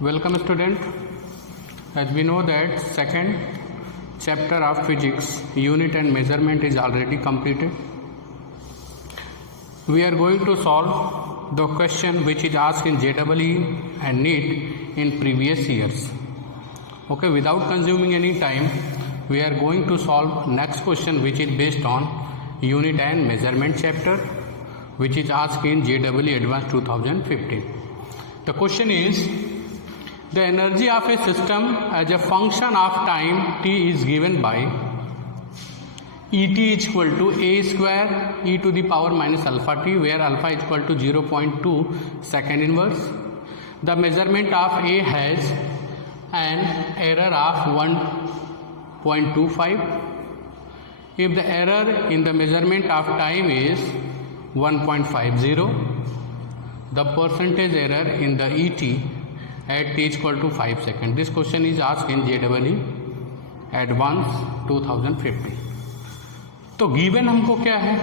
Welcome student. As we know that second chapter of physics unit and measurement is already completed. We are going to solve the question which is asked in JEE and NEET in previous years. Okay, without consuming any time, we are going to solve next question which is based on unit and measurement chapter which is asked in JEE Advanced 2015. The question is, the energy of a system as a function of time t is given by Et is equal to a square e to the power minus alpha t, where alpha is equal to 0.2 second inverse. The measurement of a has an error of 1.25. If the error in the measurement of time is 1.50, the percentage error in the Et at t is equal to 5 seconds. This question is asked in JEE Advanced 2015. तो given हमको क्या है?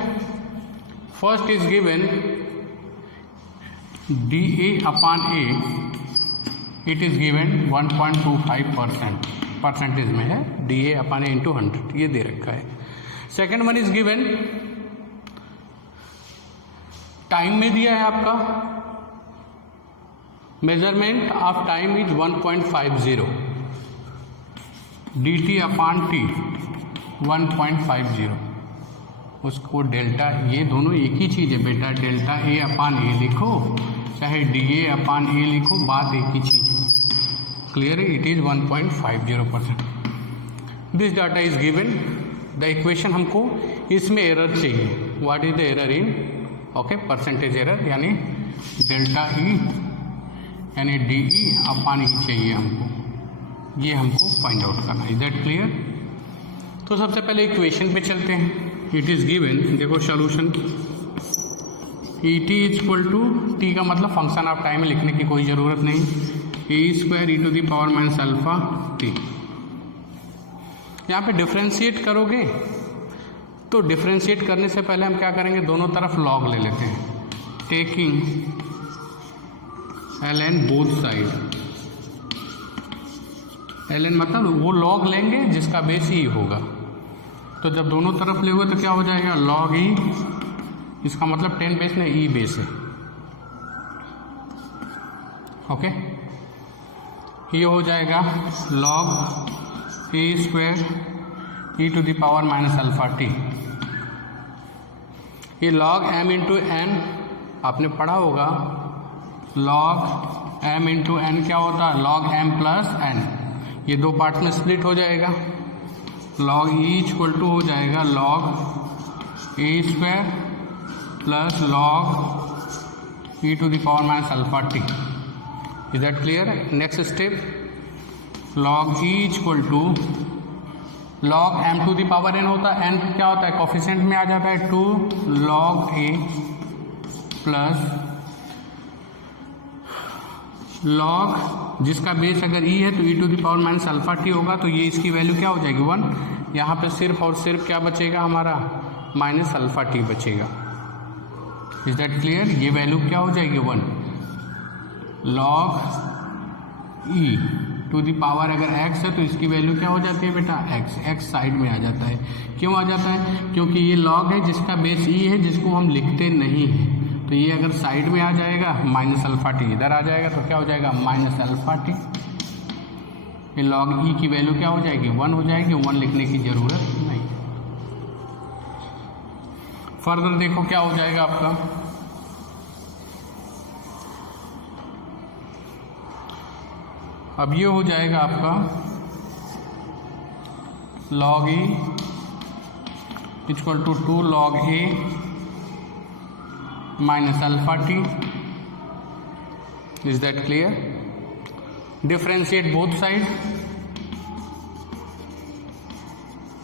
First is given dA upon A, it is given 1.25%, percentage में है, dA upon A into 100 ये दे रखा है. Second one is given time में दिया है आपका, measurement of time is 1.50, dt upon t 1.50, उसको डेल्टा, ये दोनों एक ही चीज़ है बेटा, डेल्टा ए अपान ए लिखो चाहे डी ए अपान ए लिखो, बात एक ही चीज़ है. क्लियर है? It is 1.50%. This data is given. The equation हमको इसमें एरर चाहिए. What is the error in? Okay, percentage error यानी डेल्टा ई यानी डी ई अपान ई चाहिए हमको, ये हमको फाइंड आउट करना. Is that clear? तो सबसे पहले इक्वेशन पे चलते हैं. इट इज गिवन, देखो solution, e t is equal to, t का मतलब फंक्शन ऑफ टाइम में लिखने की कोई ज़रूरत नहीं, A square e to the power minus alpha t. यहाँ पे डिफ्रेंशिएट करोगे तो डिफ्रेंशिएट करने से पहले हम क्या करेंगे, दोनों तरफ लॉग ले लेते हैं, taking l n both side. L n मतलब वो लॉग लेंगे जिसका बेस ई होगा, तो जब दोनों तरफ लेंगे तो क्या हो जाएगा, लॉग ई, इसका मतलब 10 बेस में ई बेस है. ओके, ये हो जाएगा log a square e to the power minus alpha t. ये लॉग एम इंटू एन आपने पढ़ा होगा, लॉग एम इंटू एन क्या होता है, लॉग एम प्लस एन. ये दो पार्ट में स्प्लिट हो जाएगा, लॉग ई इक्वल टू हो जाएगा log a square plus log e to the power minus alpha t. Is that clear? Next step, log e equal to log m to the power n होता है, N क्या होता है, coefficient में आ जाता है 2 लॉग ए प्लस लॉग जिसका base अगर ई है तो e to the power minus alpha t होगा, तो ये इसकी वैल्यू क्या हो जाएगी 1. यहाँ पे सिर्फ और सिर्फ क्या बचेगा हमारा, माइनस अल्फा टी बचेगा. Is that clear? ये वैल्यू क्या हो जाएगी 1. Log e to the power अगर x है तो इसकी वैल्यू क्या हो जाती है बेटा, x साइड में आ जाता है. क्यों आ जाता है? क्योंकि ये लॉग है जिसका बेस ई है, जिसको हम लिखते नहीं हैं, तो ये अगर साइड में आ जाएगा माइनस अल्फा टी इधर आ जाएगा, तो क्या हो जाएगा माइनस अल्फा टी. ये लॉग ई की वैल्यू क्या हो जाएगी 1 हो जाएगी, 1 लिखने की जरूरत नहीं. फर्दर देखो क्या हो जाएगा आपका, अब ये हो जाएगा आपका log e equal to 2 log a minus alpha t. Is that clear? Differentiate both side,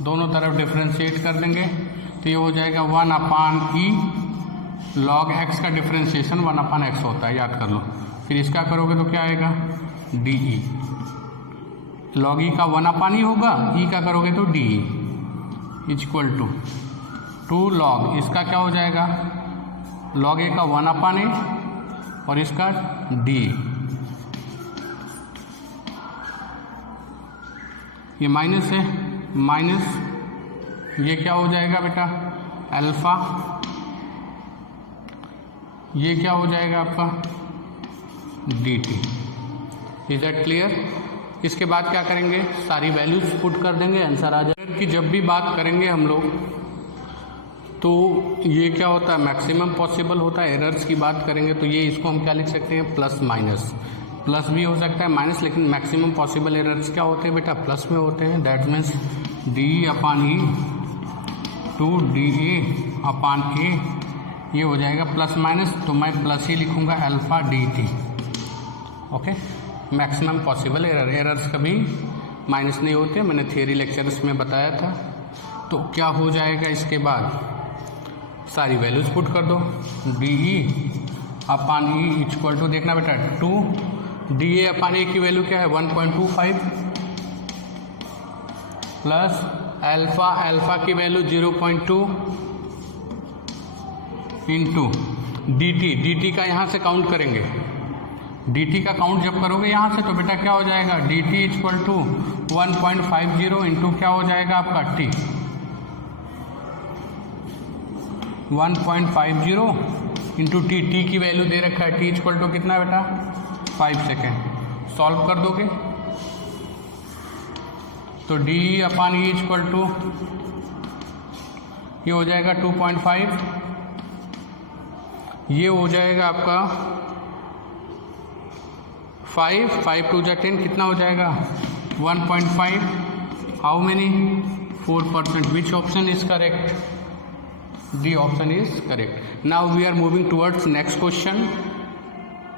दोनों तरफ डिफ्रेंशिएट कर देंगे तो ये हो जाएगा 1 अपान ई. लॉग एक्स का डिफ्रेंशिएशन 1 अपान एक्स होता है, याद कर लो. फिर इसका करोगे तो क्या आएगा, डी ई. लॉग ई का 1 अपान ई होगा, ई का करोगे तो d e equal to 2 log, इसका क्या हो जाएगा, लॉग ए का 1 अपान ए और इसका डी. ये माइनस है, माइनस ये क्या हो जाएगा बेटा अल्फा, ये क्या हो जाएगा आपका dt। Is that clear? इसके बाद क्या करेंगे, सारी वैल्यूज पुट कर देंगे, आंसर आ जाएगा। कि जब भी बात करेंगे हम लोग तो ये क्या होता है, मैक्सिमम पॉसिबल होता है। एरर्स की बात करेंगे तो ये इसको हम क्या लिख सकते हैं, प्लस माइनस। प्लस भी हो सकता है माइनस, लेकिन मैक्सिमम पॉसिबल एरर्स क्या होते हैं बेटा, प्लस में होते हैं। That means D upon E to D A upon A, ये हो जाएगा प्लस माइनस, तो मैं प्लस ही लिखूंगा alpha D t. Okay, maximum possible errors कभी माइनस नहीं होते, मैंने थियरी लेक्चर्स में बताया था। तो क्या हो जाएगा, इसके बाद सारी वैल्यूज पुट कर दो। D e upon e equal to, देखना बेटा 2 डी ए अपान ए की वैल्यू क्या है 1.25 प्लस अल्फा, अल्फा की value 0.2 into D T. D T का यहाँ से काउंट करेंगे, डी टी का काउंट जब करोगे यहाँ से तो बेटा क्या हो जाएगा, d t equal to 1.50 into क्या हो जाएगा आपका टी, 1.50 इंटू टी। टी की वैल्यू दे रखा है, टी इक्वल टू कितना है बेटा 5 सेकेंड। सॉल्व कर दोगे तो d upon e equal to ये हो जाएगा 2.5, ये हो जाएगा आपका 5 टू जा 10, कितना हो जाएगा 1.5। How many 4%। Which option is correct, d option is correct. Now we are moving towards next question.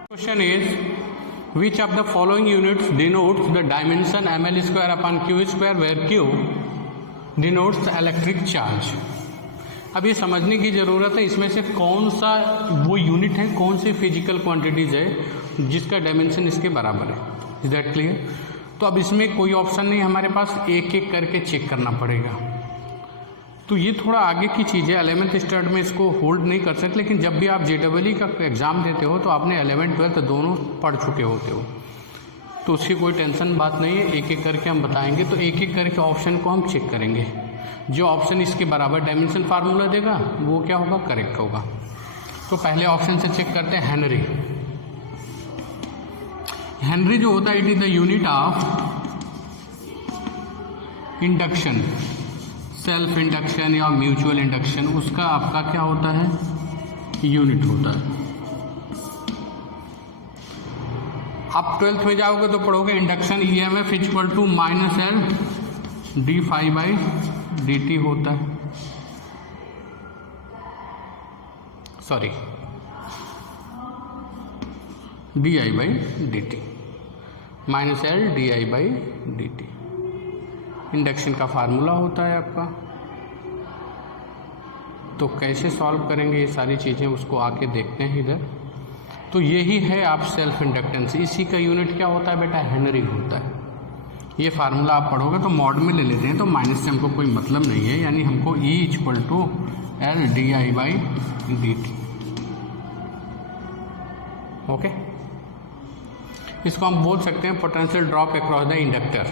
Question is which of the following units denotes the dimension ml square upon q square where q denotes electric charge। अब ये समझने की ज़रूरत है इसमें से कौन सा वो यूनिट है, कौन सी फिजिकल क्वांटिटीज है जिसका डायमेंशन इसके बराबर है। Is that clear? तो अब इसमें कोई ऑप्शन नहीं हमारे पास, एक एक करके चेक करना पड़ेगा। तो ये थोड़ा आगे की चीज़ है, 11th स्टैंडर्ड में इसको होल्ड नहीं कर सकते, लेकिन जब भी आप JEE का एग्ज़ाम देते हो तो आपने 11th 12th दोनों पढ़ चुके होते हो, तो उसकी कोई टेंशन बात नहीं है। एक एक करके हम बताएंगे, तो एक एक करके ऑप्शन को हम चेक करेंगे। जो ऑप्शन इसके बराबर डायमेंशन फार्मूला देगा वो क्या होगा, करेक्ट होगा। तो पहले ऑप्शन से चेक करते हैं हेनरी। हेनरी जो होता है it is the unit of induction, self induction या म्यूचुअल इंडक्शन, उसका आपका क्या होता है, यूनिट होता है। आप 12th में जाओगे तो पढ़ोगे induction EMF equal to minus L d phi by d t होता है, sorry d i by d t, minus L d i by d t induction का फार्मूला होता है आपका। तो कैसे सॉल्व करेंगे ये सारी चीज़ें उसको आके देखते हैं इधर। तो यही है आप सेल्फ इंडक्टेंस, इसी का यूनिट क्या होता है बेटा, हेनरी होता है। ये फार्मूला आप पढ़ोगे तो मॉड में ले लेते हैं, तो माइनस से हमको कोई मतलब नहीं है, यानी हमको E equal to L d i by d t. Okay, इसको हम बोल सकते हैं potential drop across the inductor,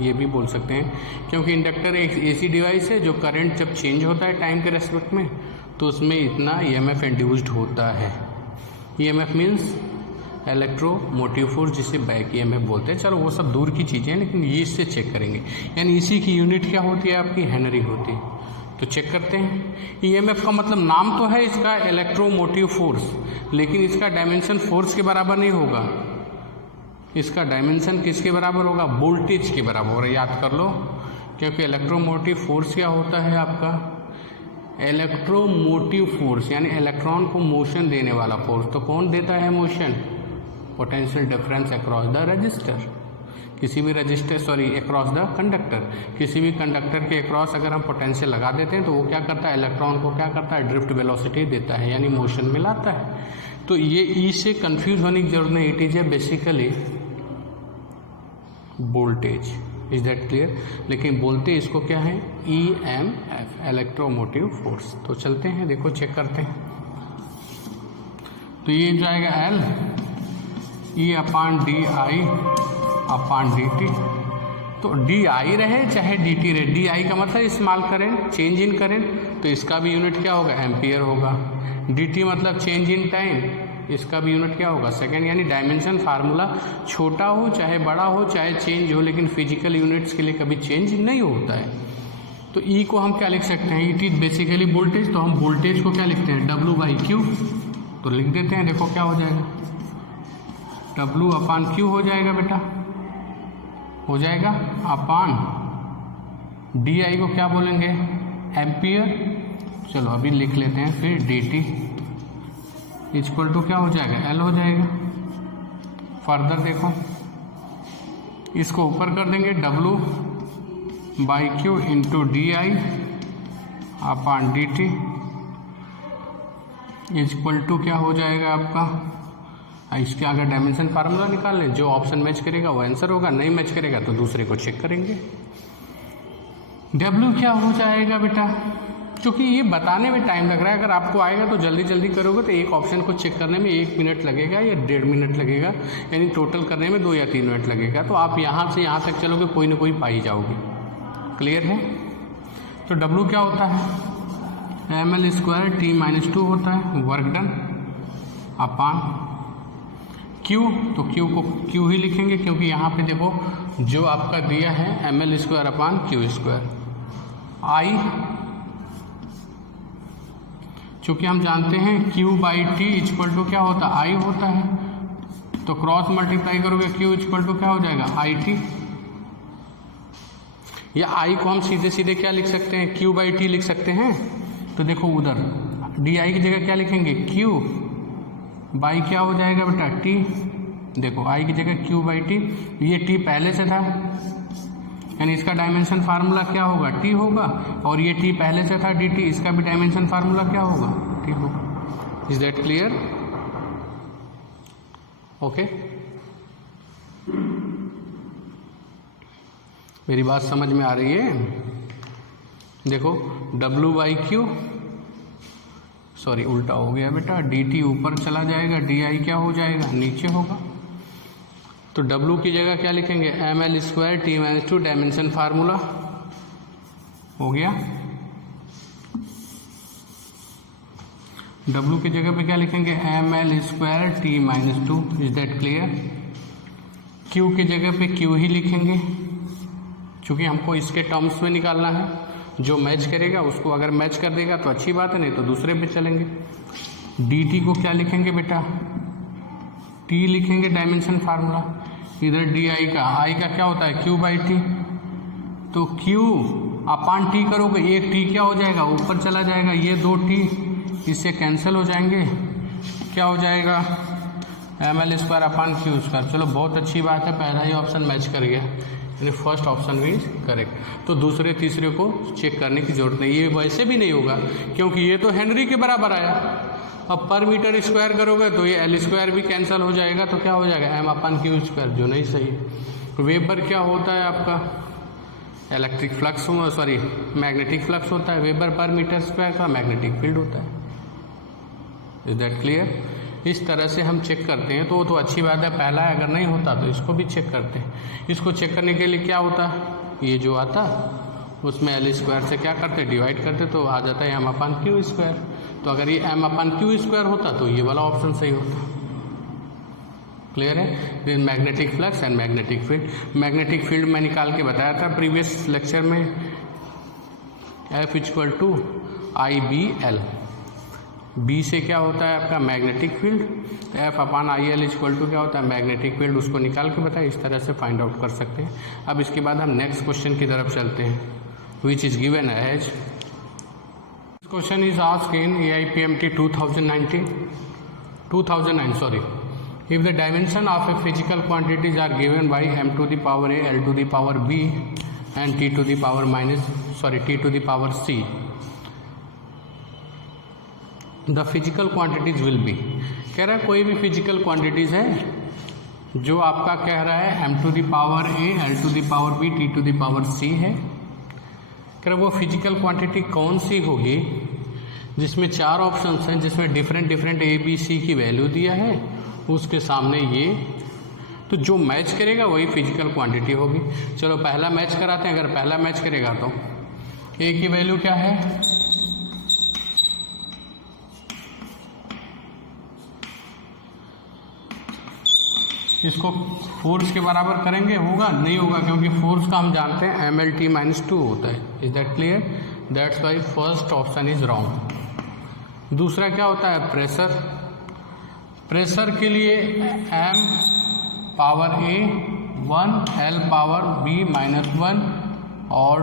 ये भी बोल सकते हैं, क्योंकि इंडक्टर एक ऐसी डिवाइस है जो करंट जब चेंज होता है टाइम के रेस्पेक्ट में तो उसमें इतना EMF इंड्यूस्ड होता है। EMF मीन्स इलेक्ट्रोमोटिव फोर्स, जिसे बैक EMF बोलते हैं। चलो वो सब दूर की चीज़ें हैं, लेकिन ये इससे चेक करेंगे, यानी इसी की यूनिट क्या होती है आपकी, हेनरी होती है। तो चेक करते हैं। EMF का मतलब नाम तो है इसका इलेक्ट्रोमोटिव फोर्स, लेकिन इसका डायमेंशन फोर्स के बराबर नहीं होगा, इसका डायमेंशन किसके बराबर होगा, वोल्टेज के बराबर होगा। याद कर लो, क्योंकि इलेक्ट्रोमोटिव फोर्स क्या होता है आपका, इलेक्ट्रोमोटिव फोर्स यानी इलेक्ट्रॉन को मोशन देने वाला फोर्स। तो कौन देता है motion, potential difference across the register, किसी भी register, sorry across the conductor, किसी भी कंडक्टर के अक्रॉस अगर हम पोटेंशियल लगा देते हैं तो वो क्या करता है, इलेक्ट्रॉन को क्या करता है, ड्रिफ्ट वेलोसिटी देता है, यानी मोशन में लाता है। तो ये ई से कंफ्यूज होने की जरूरत नहीं, it is a basically voltage. Is that clear? लेकिन बोलते इसको क्या है, EMF, इलेक्ट्रोमोटिव फोर्स। तो चलते हैं, देखो चेक करते हैं। तो ये जाएगा L E upon D i upon d T, तो डी आई रहे चाहे डी टी रहे, डी आई का मतलब small current, change in current, तो इसका भी यूनिट क्या होगा, एम्पियर होगा। डी टी मतलब चेंज इन टाइम, इसका भी यूनिट क्या होगा, सेकेंड। यानी डायमेंशन फार्मूला छोटा हो चाहे बड़ा हो चाहे चेंज हो, लेकिन फिजिकल यूनिट्स के लिए कभी चेंज नहीं होता है। तो ई को हम क्या लिख सकते हैं, इट इज बेसिकली वोल्टेज, तो हम वोल्टेज को क्या लिखते हैं, डब्ल्यू बाई क्यू, तो लिख देते हैं। देखो क्या हो जाएगा, डब्ल्यू अपान क्यू हो जाएगा बेटा, हो जाएगा अपान डी आई को क्या बोलेंगे, एम्पियर। चलो अभी लिख लेते हैं, फिर डी टी इक्वल टू क्या हो जाएगा, एल हो जाएगा। फर्दर देखो, इसको ऊपर कर देंगे, डब्ल्यू by q into d i upon d t equal to क्या हो जाएगा आपका, इसके आगे डायमेंशन फार्मूला निकाल लें, जो ऑप्शन मैच करेगा वो आंसर होगा, नहीं मैच करेगा तो दूसरे को चेक करेंगे। डब्ल्यू क्या हो जाएगा बेटा, क्योंकि ये बताने में टाइम लग रहा है, अगर आपको आएगा तो जल्दी जल्दी करोगे तो एक ऑप्शन को चेक करने में 1 मिनट लगेगा या 1.5 मिनट लगेगा, यानी टोटल करने में 2 या 3 मिनट लगेगा। तो आप यहाँ से यहाँ तक चलोगे कोई ना कोई पा ही जाओगे। क्लियर है। तो डब्ल्यू क्या होता है, ml² t-2 होता है वर्क डन अपान क्यू, तो क्यू को क्यू ही लिखेंगे क्योंकि यहाँ पे देखो जो आपका दिया है ml² अपान क्यू²। आई चूँकि हम जानते हैं Q by t equal to क्या होता है, आई होता है, तो क्रॉस मल्टीप्लाई करोगे Q इक्वल टू क्या हो जाएगा, आई टी। या आई को हम सीधे सीधे क्या लिख सकते हैं, Q बाई टी लिख सकते हैं। तो देखो उधर डी आई की जगह क्या लिखेंगे, Q बाई क्या हो जाएगा बेटा, टी। देखो आई की जगह Q बाई टी, ये टी पहले से था, यानी इसका डायमेंशन फार्मूला क्या होगा, टी होगा, और ये टी पहले से था डी टी, इसका भी डायमेंशन फार्मूला क्या होगा, टी होगा। Is that clear? ओके, मेरी बात समझ में आ रही है? देखो डब्ल्यू बाई क्यू, सॉरी उल्टा हो गया बेटा, डी टी ऊपर चला जाएगा, डी आई क्या हो जाएगा, नीचे होगा। तो W की जगह क्या लिखेंगे, ml² t-2 डायमेंशन फार्मूला हो गया। W की जगह पे क्या लिखेंगे, ml² t-2। Is that clear? Q की जगह पे Q ही लिखेंगे क्योंकि हमको इसके टर्म्स में निकालना है, जो मैच करेगा उसको, अगर मैच कर देगा तो अच्छी बात है, नहीं तो दूसरे पे चलेंगे। dt को क्या लिखेंगे बेटा, t लिखेंगे डायमेंशन फार्मूला, इधर डी आई का, आई का क्या होता है Q बाई टी, तो Q अपान टी करोगे, एक टी क्या हो जाएगा, ऊपर चला जाएगा, ये 2 टी इससे कैंसिल हो जाएंगे, क्या हो जाएगा, ml² अपान क्यू²। चलो बहुत अच्छी बात है, पहला ही ऑप्शन मैच कर गया, यानी फर्स्ट ऑप्शन भी करेक्ट। तो दूसरे तीसरे को चेक करने की जरूरत नहीं, ये वैसे भी नहीं होगा क्योंकि ये तो हेनरी के बराबर आया। अब पर मीटर स्क्वायर करोगे तो ये L² भी कैंसिल हो जाएगा, तो क्या हो जाएगा, m अपान क्यू², जो नहीं सही। वेबर क्या होता है आपका, electric flux, sorry magnetic flux होता है, वेबर पर मीटर स्क्वायर का मैग्नेटिक फील्ड होता है। Is that clear? इस तरह से हम चेक करते हैं, तो वो तो अच्छी बात है, पहला है, अगर नहीं होता तो इसको भी चेक करते हैं। इसको चेक करने के लिए क्या होता है, ये जो आता उसमें L² से क्या करते, डिवाइड करते, तो आ जाता है m अपान क्यू²। तो अगर ये m अपान क्यू² होता तो ये वाला ऑप्शन सही होता। क्लियर है? Magnetic flux and magnetic field. Magnetic field मैं निकाल के बताया था प्रीवियस लेक्चर में, F equal to IBL। B से क्या होता है आपका magnetic field, F upon IL equal to क्या होता है मैग्नेटिक फील्ड, उसको निकाल के बताया, इस तरह से फाइंड आउट कर सकते हैं। अब इसके बाद हम नेक्स्ट क्वेश्चन की तरफ चलते हैं, which is given as, question is asked in AIPMT 2009 sorry, if the dimension of a physical quantities are given by m to the power a, l to the power b and t to the power c, the physical quantities will be, कह रहा है कोई भी physical quantities है जो आपका कह रहा है m to the power a, l to the power b, t to the power c है। कह रहा वो फिजिकल क्वांटिटी कौन सी होगी जिसमें 4 ऑप्शंस हैं, जिसमें डिफरेंट ए बी सी की वैल्यू दिया है, उसके सामने ये तो जो मैच करेगा वही फिजिकल क्वांटिटी होगी। चलो पहला मैच कराते हैं। अगर पहला मैच करेगा तो ए की वैल्यू क्या है, इसको फोर्स के बराबर करेंगे, होगा नहीं होगा, क्योंकि फोर्स का हम जानते हैं MLT-2 होता है। Is that clear? That's why first option is wrong. दूसरा क्या होता है, प्रेशर। प्रेशर के लिए m power a 1, l power b -1 और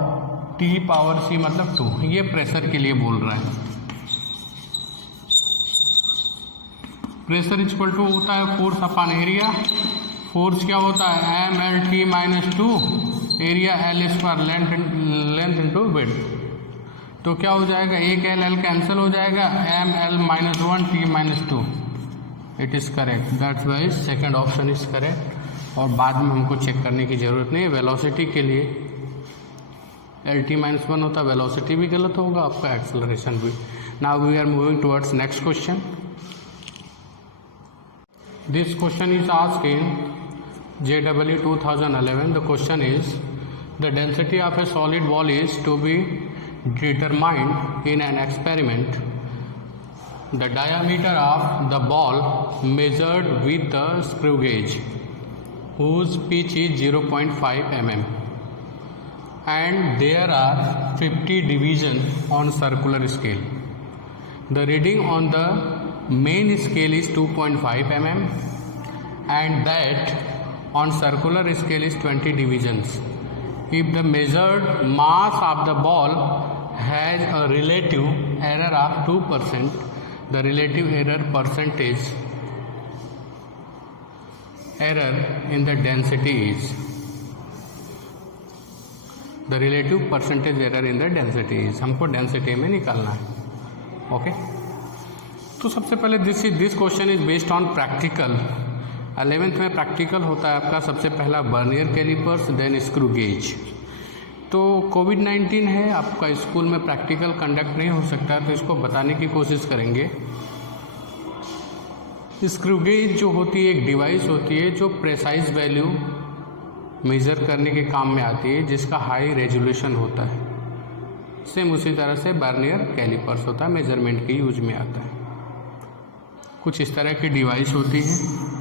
t पावर c मतलब 2, ये प्रेशर के लिए बोल रहा है। प्रेशर इक्वल टू होता है फोर्स अपॉन एरिया। फोर्स क्या होता है, MLT-2 area L² length into width. तो क्या हो जाएगा, एक L कैंसिल हो जाएगा, ML-1 T-2। It is correct. That's why second option is correct. और बाद में हमको चेक करने की ज़रूरत नहीं है। वेलोसिटी के लिए LT-1 होता है, वेलोसिटी भी गलत होगा आपका, एक्सेलरेशन भी। Now we are moving towards next question. This question is asked in JEE 2011. The question is, the density of a solid ball is to be determined in an experiment. The diameter of the ball measured with the screw gauge, whose pitch is 0.5 mm, and there are 50 divisions on circular scale. The reading on the main scale is 2.5 mm, and that on circular scale is 20 divisions. If the measured mass of the ball has a relative error of 2%, the relative error percentage error in the density is, the relative percentage error in the density is, हमको density में निकालना है। Okay, तो सबसे पहले this question is based on practical. 11th में practical होता है आपका, सबसे पहला vernier callipers, then screw gauge. तो कोविड-19 है, आपका स्कूल में प्रैक्टिकल कंडक्ट नहीं हो सकता, तो इसको बताने की कोशिश करेंगे। स्क्रू गेज जो होती है एक डिवाइस होती है जो प्रेसाइज वैल्यू मेज़र करने के काम में आती है, जिसका हाई रेजोल्यूशन होता है। सेम उसी तरह से वर्नियर कैलिपर्स होता है, मेजरमेंट के यूज में आता है। कुछ इस तरह की डिवाइस होती है।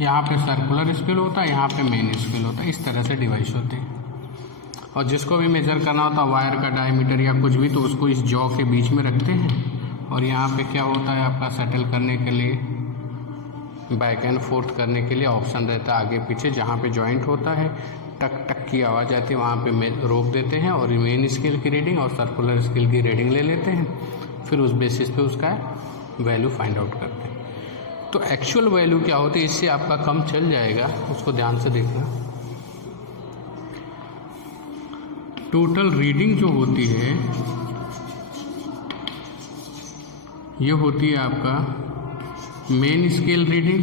यहाँ पे सर्कुलर स्केल होता है, यहाँ पे मेन स्केल होता है, इस तरह से डिवाइस होती है। और जिसको भी मेज़र करना होता है वायर का डायमीटर या कुछ भी, तो उसको इस जॉ के बीच में रखते हैं। और यहाँ पे क्या होता है आपका, सेटल करने के लिए, बैक एंड फोर्थ करने के लिए ऑप्शन रहता है आगे पीछे। जहाँ पे जॉइंट होता है टक टक की आवाज़ आती है, वहाँ पे रोक देते हैं और मेन स्केल की रीडिंग और सर्कुलर स्केल की रीडिंग ले लेते हैं। फिर उस बेसिस पे उसका वैल्यू फाइंड आउट करते हैं। तो एक्चुअल वैल्यू क्या होती है, इससे आपका कम चल जाएगा, उसको ध्यान से देखना। टोटल रीडिंग जो होती है ये होती है आपका main scale reading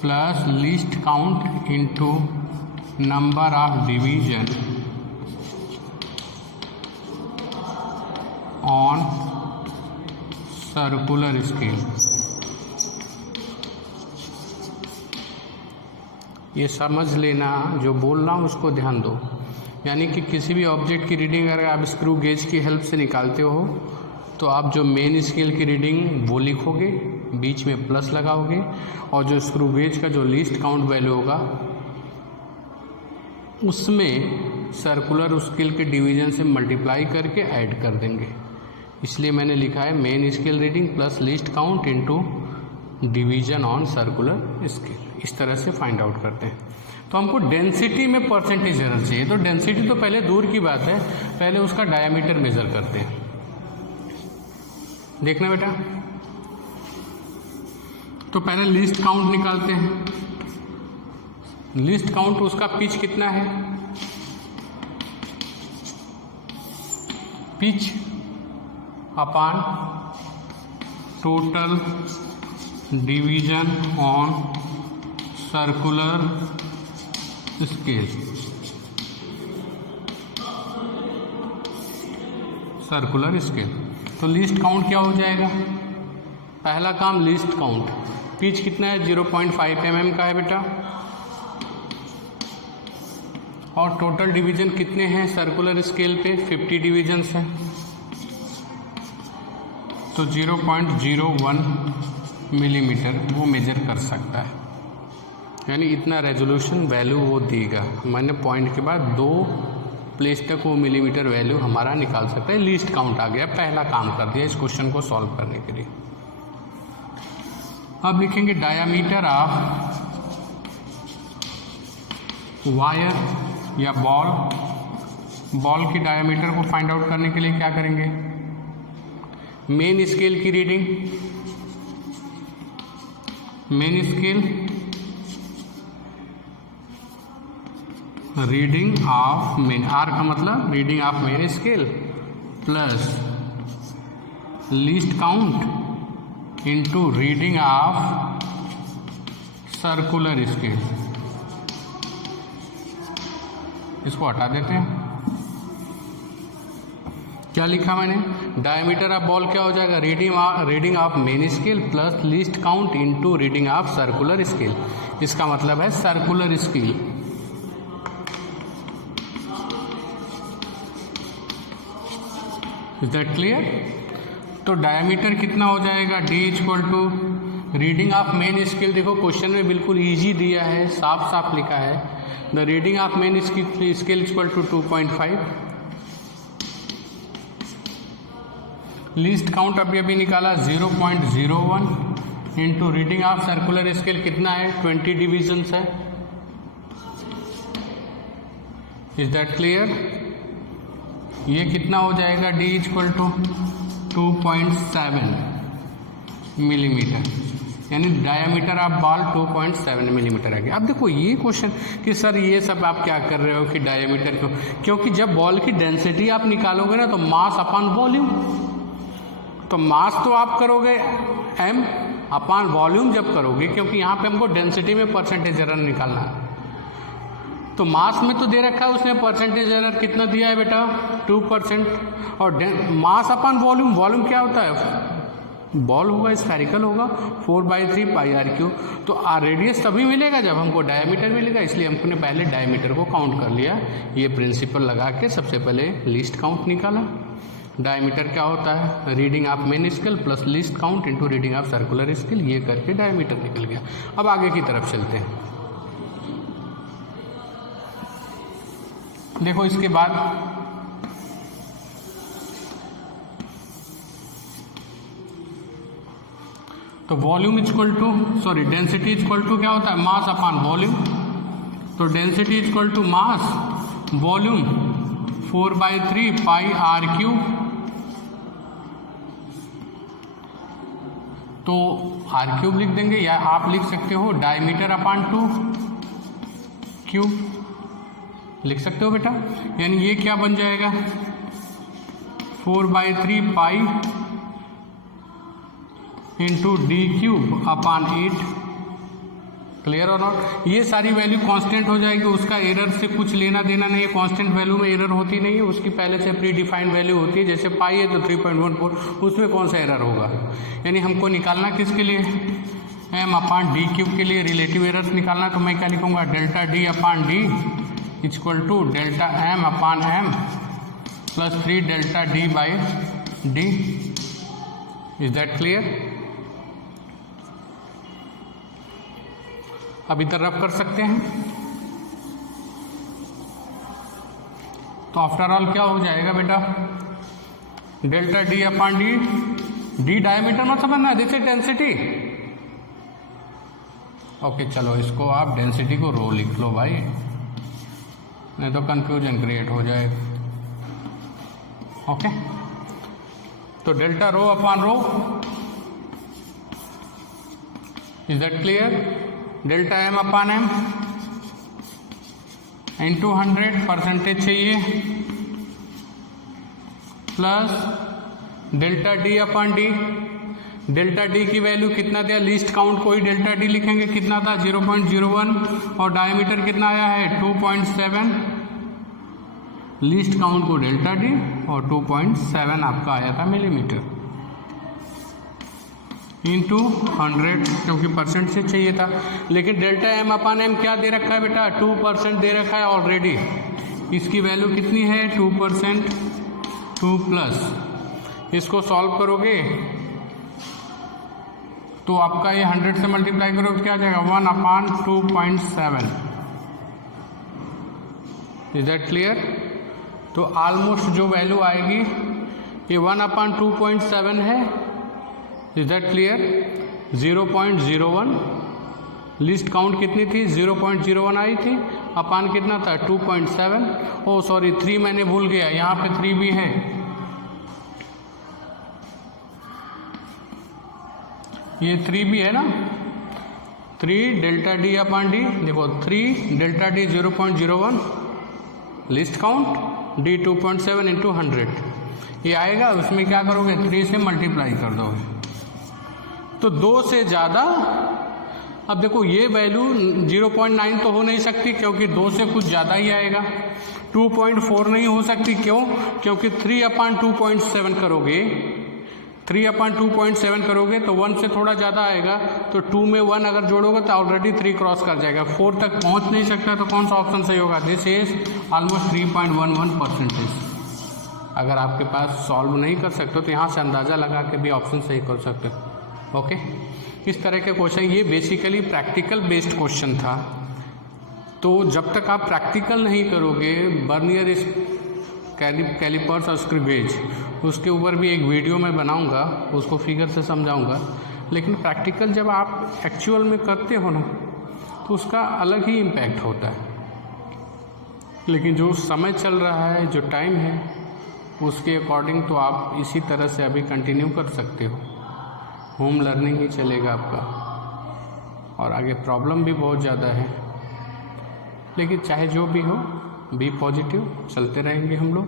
plus least count into number of division on circular scale. ये समझ लेना, जो बोल रहा हूँ उसको ध्यान दो। यानी कि किसी भी ऑब्जेक्ट की रीडिंग अगर आप स्क्रू गेज की हेल्प से निकालते हो, तो आप जो मेन स्केल की रीडिंग वो लिखोगे, बीच में प्लस लगाओगे, और जो स्क्रू गेज का जो लीस्ट काउंट वैल्यू होगा उसमें सर्कुलर स्केल के डिवीजन से मल्टीप्लाई करके ऐड कर देंगे। इसलिए मैंने लिखा है main scale reading plus least count into division on circular scale. इस तरह से फाइंड आउट करते हैं। तो हमको डेंसिटी में परसेंटेज एरर चाहिए। तो डेंसिटी तो पहले दूर की बात है, पहले उसका डायमीटर मेजर करते हैं। देखना बेटा, तो पहले लीस्ट काउंट निकालते हैं। लीस्ट काउंट उसका पिच कितना है, pitch upon total division on circular scale. Circular scale. तो लीस्ट काउंट क्या हो जाएगा? पहला काम लीस्ट काउंट, पिच कितना है 0.5 mm का है बेटा, और टोटल डिवीजन कितने हैं सर्कुलर स्केल पे? 50 डिवीजन्स हैं, तो 0.01 मिलीमीटर वो मेजर कर सकता है, यानी इतना रेजोल्यूशन वैल्यू वो देगा। मैंने पॉइंट के बाद 2 प्लेस तक वो मिलीमीटर वैल्यू हमारा निकाल सकता है। लीस्ट काउंट आ गया, पहला काम कर दिया इस क्वेश्चन को सॉल्व करने के लिए। अब लिखेंगे डायामीटर ऑफ वायर या बॉल की डायामीटर को फाइंड आउट करने के लिए क्या करेंगे? मेन स्केल की reading, main scale reading of main, R का मतलब reading of main scale plus least count into reading of circular scale. इसको हटा देते हैं। क्या लिखा मैंने? डायमीटर ऑफ बॉल क्या हो जाएगा? Reading of main scale plus least count into reading of circular scale. इसका मतलब है circular scale. Is that clear? तो डायमीटर कितना हो जाएगा? D equal to reading of main scale. देखो क्वेश्चन में बिल्कुल इजी दिया है, साफ साफ लिखा है, the reading of main scale equal to 2.5। Least count अभी अभी निकाला 0.01 into reading of circular scale कितना है? 20 डिविजन्स है। Is that clear? ये कितना हो जाएगा? D इक्वल टू 2.7 मिलीमीटर, यानी डायमीटर ऑफ बॉल 2.7 मिलीमीटर आ गया। अब देखो ये क्वेश्चन कि सर ये सब आप क्या कर रहे हो कि डायमीटर क्यों? क्योंकि जब बॉल की डेंसिटी आप निकालोगे ना तो मास अपॉन वॉल्यूम, तो मास तो आप करोगे m अपॉन वॉल्यूम जब करोगे, क्योंकि यहाँ पे हमको डेंसिटी में परसेंटेज एरर निकालना है। तो मास में तो दे रखा है उसने परसेंटेज एरर कितना दिया है बेटा? 2%। और मास अपॉन वॉल्यूम, वॉल्यूम क्या होता है? बॉल होगा, स्फेरिकल होगा, 4/3 पाई आर क्यू। तो रेडियस तभी मिलेगा जब हमको डायमीटर मिलेगा, इसलिए हमने पहले डायमीटर को काउंट कर लिया। ये प्रिंसिपल लगा के सबसे पहले लीस्ट काउंट निकाला। डायमीटर क्या होता है? Reading of main scale plus least count into reading of circular scale, ये करके डायमीटर निकल गया। अब आगे की तरफ चलते हैं। देखो इसके बाद तो volume equal to density equal to क्या होता है? Mass upon volume. तो density equal to mass volume 4/3 pi R Q. तो आर क्यूब लिख देंगे, या आप लिख सकते हो डायमीटर अपॉन 2 क्यूब लिख सकते हो बेटा। यानी ये क्या बन जाएगा? 4/3 pi into D cube upon 8। Clear और नॉट? ये सारी वैल्यू कांस्टेंट हो जाएगी, उसका एरर से कुछ लेना देना नहीं है। कांस्टेंट वैल्यू में एरर होती नहीं है, उसकी पहले से प्री डिफाइंड वैल्यू होती है। जैसे पाई है तो 3.14, उसमें कौन सा एरर होगा? यानी हमको निकालना किसके लिए? m अपॉन डी क्यूब के लिए रिलेटिव एरर्स निकालना। तो मैं क्या लिखूंगा? Delta D upon D equal to delta m upon m plus 3 delta d by d। Is that clear? अब इधर रब कर सकते हैं। तो आफ्टर ऑल क्या हो जाएगा बेटा? Delta D upon D, D diameter मत समझना, दिस इज डेंसिटी। ओके चलो इसको आप डेंसिटी को रो लिख लो भाई, नहीं तो कंफ्यूजन क्रिएट हो जाएगा। ओके तो delta rho upon rho, is that clear? Delta M upon M into 100 percentage चाहिए, plus delta D upon D. Delta D की वैल्यू कितना दिया? लीस्ट काउंट को ही डेल्टा डी लिखेंगे, कितना था? 0.01। और डायमीटर कितना आया है? 2.7। लीस्ट काउंट को डेल्टा डी और 2.7 आपका आया था मिलीमीटर इंटू 100, क्योंकि परसेंट से चाहिए था। लेकिन डेल्टा एम अपान एम क्या दे रखा है बेटा, 2% दे रखा है ऑलरेडी। इसकी वैल्यू कितनी है, 2%, 2 प्लस, इसको सॉल्व करोगे तो आपका ये 100 से मल्टीप्लाई करोगे क्या आ जाएगा, 1/2.7। Is that clear? तो ऑलमोस्ट जो वैल्यू आएगी ये 1/2.7 है। Is that clear? 0.01, list count कितनी थी, 0.01 आई थी, अपान कितना था 2.7। ओ सॉरी 3 मैंने भूल गया, यहाँ पे 3 भी है। ये 3 भी है ना, 3 डेल्टा डी अपान डी, देखो 3 delta D 0.01, list count D 2.7 into 100 ये आएगा। उसमें क्या करोगे, 3 से मल्टीप्लाई कर दोगे तो 2 से ज़्यादा। अब देखो ये वैल्यू 0.9 तो हो नहीं सकती क्योंकि 2 से कुछ ज़्यादा ही आएगा। 2.4 नहीं हो सकती, क्यों, क्योंकि 3/2.7 करोगे, 3/2.7 करोगे तो 1 से थोड़ा ज़्यादा आएगा, तो 2 में 1 अगर जोड़ोगे तो ऑलरेडी 3 क्रॉस कर जाएगा, 4 तक पहुंच नहीं सकता। तो कौन सा ऑप्शन सही होगा, दिस इज ऑलमोस्ट 3.11%। अगर आपके पास सॉल्व नहीं कर सकते तो यहाँ से अंदाज़ा लगा के भी ऑप्शन सही कर सकते हो। ओके, इस तरह के क्वेश्चन, ये बेसिकली प्रैक्टिकल बेस्ड क्वेश्चन था। तो जब तक आप प्रैक्टिकल नहीं करोगे, बर्नियर कैलिपर्स और स्क्रू गेज, उसके ऊपर भी एक वीडियो मैं बनाऊंगा, उसको फिगर से समझाऊंगा। लेकिन प्रैक्टिकल जब आप एक्चुअल में करते हो ना तो उसका अलग ही इम्पैक्ट होता है। लेकिन जो समय चल रहा है, जो टाइम है, उसके अकॉर्डिंग तो आप इसी तरह से अभी कंटिन्यू कर सकते हो, होम लर्निंग ही चलेगा आपका। और आगे प्रॉब्लम भी बहुत ज़्यादा है, लेकिन चाहे जो भी हो, बी पॉजिटिव, चलते रहेंगे हम लोग।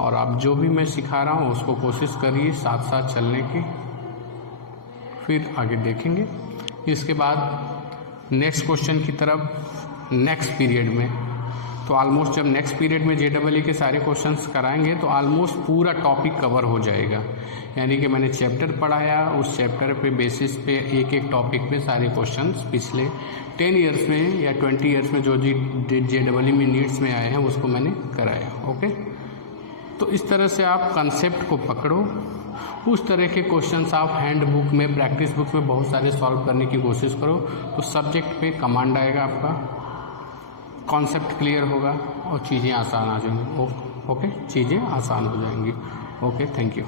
और आप जो भी मैं सिखा रहा हूँ उसको कोशिश करिए साथ साथ चलने की, फिर आगे देखेंगे। इसके बाद नेक्स्ट क्वेश्चन की तरफ नेक्स्ट पीरियड में, तो ऑलमोस्ट जब नेक्स्ट पीरियड में JEE के सारे क्वेश्चंस कराएंगे तो ऑलमोस्ट पूरा टॉपिक कवर हो जाएगा। यानी कि मैंने चैप्टर पढ़ाया, उस चैप्टर पे बेसिस पे एक एक टॉपिक पे सारे क्वेश्चंस पिछले 10 ईयर्स में या 20 ईयर्स में जो JEE में नीड्स में आए हैं उसको मैंने कराया। ओके, तो इस तरह से आप कंसेप्ट को पकड़ो, उस तरह के क्वेश्चंस आप हैंड बुक में, प्रैक्टिस बुक में बहुत सारे सॉल्व करने की कोशिश करो, तो सब्जेक्ट पे कमांड आएगा आपका, कॉन्सेप्ट क्लियर होगा और चीज़ें आसान आ जाएंगी। ओके, चीज़ें आसान हो जाएंगी। Okay, thank you.